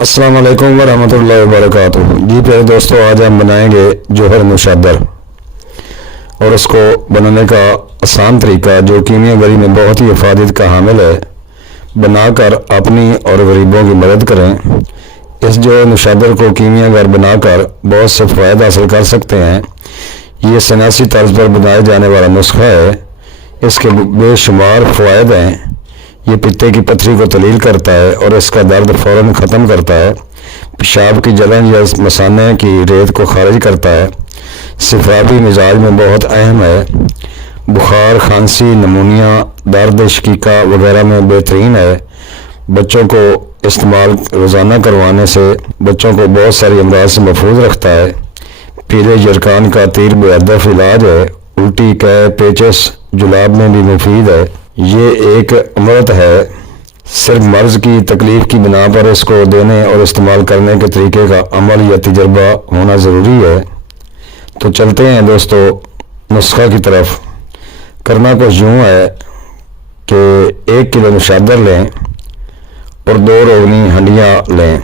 अस्सलाम वालेकुम वरहमतुल्लाहि वबरकातुहू। जी प्यारे दोस्तों, आज हम बनाएंगे जोहर मुशद्दर और उसको बनाने का आसान तरीका जो कीमियागरी में बहुत ही इफादत का हामिल है, बनाकर अपनी और गरीबों की मदद करें। इस जोहर मुशद्दर को कीमियागर बनाकर बहुत से फ़ायदे हासिल कर सकते हैं। ये सनासी तर्ज पर बनाए जाने वाला नुस्खा है। इसके बेशुमार फ़ायदे हैं। ये पित्ते की पथरी को तलील करता है और इसका दर्द फ़ौरन ख़त्म करता है। पेशाब की जलन या मसाने की रेत को खारिज करता है। सिफाबी मिजाज में बहुत अहम है। बुखार, खांसी, नमूनिया, दर्द शकीका वगैरह में बेहतरीन है। बच्चों को इस्तेमाल रोज़ाना करवाने से बच्चों को बहुत सारी अमराज से महफूज रखता है। पीले जरकान का तीर बेहदफ इलाज है। उल्टी, कै, पेचिस, जुलाब में भी मुफीद है। ये एक अमृत है। सिर्फ मर्ज की तकलीफ की बिना पर इसको देने और इस्तेमाल करने के तरीके का अमल या तजर्बा होना ज़रूरी है। तो चलते हैं दोस्तों नुस्खा की तरफ। करना कुछ यूँ है कि 1 किलो मुशद्दर लें और 2 रोगनी हंडियाँ लें।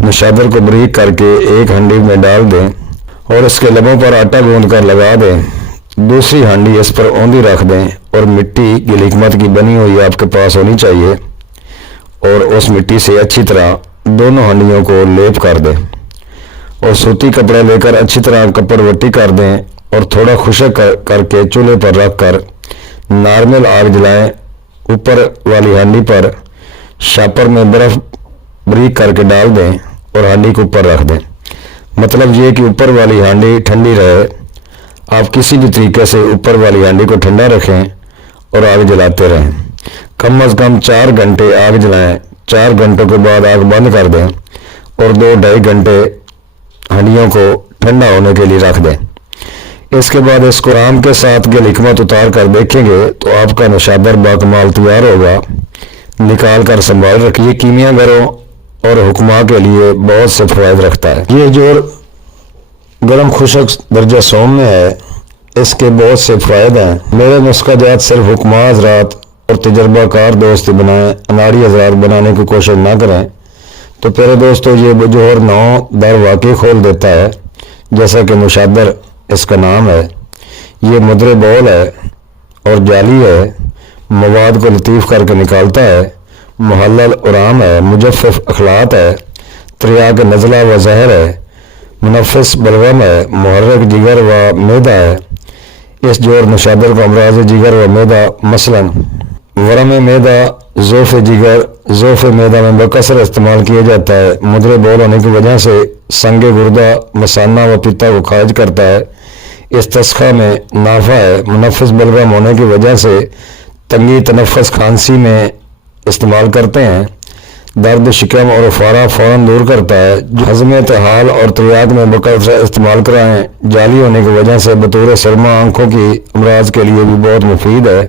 मुशद्दर को बारीक करके एक हंडी में डाल दें और इसके लबों पर आटा गूंद कर लगा दें। दूसरी हांडी इस पर औंधी रख दें और मिट्टी की हिकमत की बनी हुई आपके पास होनी चाहिए और उस मिट्टी से अच्छी तरह दोनों हांडियों को लेप कर दें और सूती कपड़ा लेकर अच्छी तरह कपड़वट्टी कर दें और थोड़ा खुशक करके चूल्हे पर रख कर नॉर्मल आग जलाएं। ऊपर वाली हांडी पर शापर में बर्फ़ बारीक करके डाल दें और हांडी को ऊपर रख दें। मतलब ये कि ऊपर वाली हांडी ठंडी रहे। आप किसी भी तरीके से ऊपर वाली हांडी को ठंडा रखें और आग जलाते रहें। कम अज़ कम 4 घंटे आग जलाएं। 4 घंटों के बाद आग बंद कर दें और 2-2.5 घंटे हांडियों को ठंडा होने के लिए रख दें। इसके बाद इसको आराम के साथ गल हिकमत उतार कर देखेंगे तो आपका मुशद्दर बाकमाल तैयार होगा। निकाल कर संभाल रखिए। कीमियागरों और हुक्मा के लिए बहुत से फ़वाइद रखता है। ये जोड़ गर्म खुशक दर्जा सोम में है। इसके बहुत से फ़ायदे हैं। मेरे नुस्खा जात सिर्फ हुक्मा हज़रात और तजर्बाकार दोस्त बनाएं, अनाड़ी हज़रात बनाने की कोशिश ना करें। तो प्यारे दोस्तों, ये जोहर 9 दर वाकई खोल देता है, जैसा कि मुशद्दर इसका नाम है। ये मुद्रे बौल है और जाली है। मवाद को लतीफ़ करके निकालता है। मुहल्लल उराम है। मुजफ़्फ़फ़ अखलात है। त्रियाग नज़ला व ज़हर है। मुनफ़्फ़िस बलगम है। मुहर्रिक जिगर व मैदा है। इस जोर मुशद्दर को अमराज़ जिगर व मैदा मसलन वरम मैदा, ज़ोफ़ जिगर, ज़ोफ़ मैदा में बकसर इस्तेमाल किया जाता है। मुद्रे बोल होने की वजह से संगे गुर्दा, मसाना व पित्ता को खारिज करता है। इस तस्खा में नाफा है। मुनफ़्फ़िस बलगम होने की वजह से तंगी तनफ़्फ़ुस खांसी में इस्तेमाल करते हैं। दर्द शिकम और फारा फ़ौरन दूर करता है। हज़म तहाल और त्रियाग में बकसर इस्तेमाल कराएँ। जाली होने की वजह से बतौर सरमा आँखों की अमराज के लिए भी बहुत मुफीद है।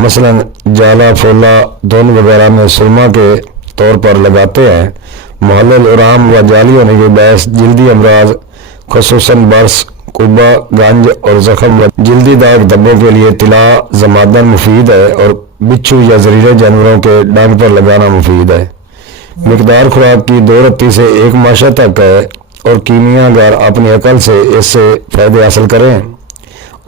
मसलन जाला, फोला, धुन वगैरह में सुरमा के तौर पर लगाते हैं। मुहल्लल उराम व जाली होने के बायस जल्दी अमराज खुसूसन बर्स, कुब्बा, गंज और ज़ख़म व जल्दी दाग धब्बों के लिए तिला ज़मादन मुफीद है और बिच्छू या ज़हरीले जानवरों के डंग पर लगाना मुफीद है। मिकदार खुराक की 2 रत्ती से 1 माशा तक है और कीमियागर अपनी अकल से इससे फ़ायदे हासिल करें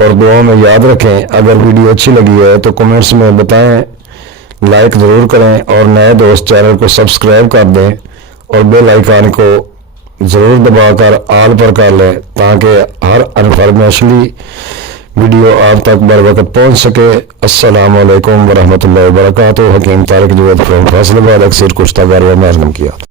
और दुआओं में याद रखें। अगर वीडियो अच्छी लगी है तो कमेंट्स में बताएं, लाइक ज़रूर करें और नए दोस्त चैनल को सब्सक्राइब कर दें और बेल आइकन को ज़रूर दबाकर आल पर कर लें ताकि हर इन्फॉर्मेशनली वीडियो आप तक बर वक्त पहुँच सके। अस्सलामु अलैकुम वरहमतुल्लाहि वबरकातुहू। हकीम तारिक जवेद फ्रॉम फैसलाबाद, अक्सर कुश्तागार व महरम किया।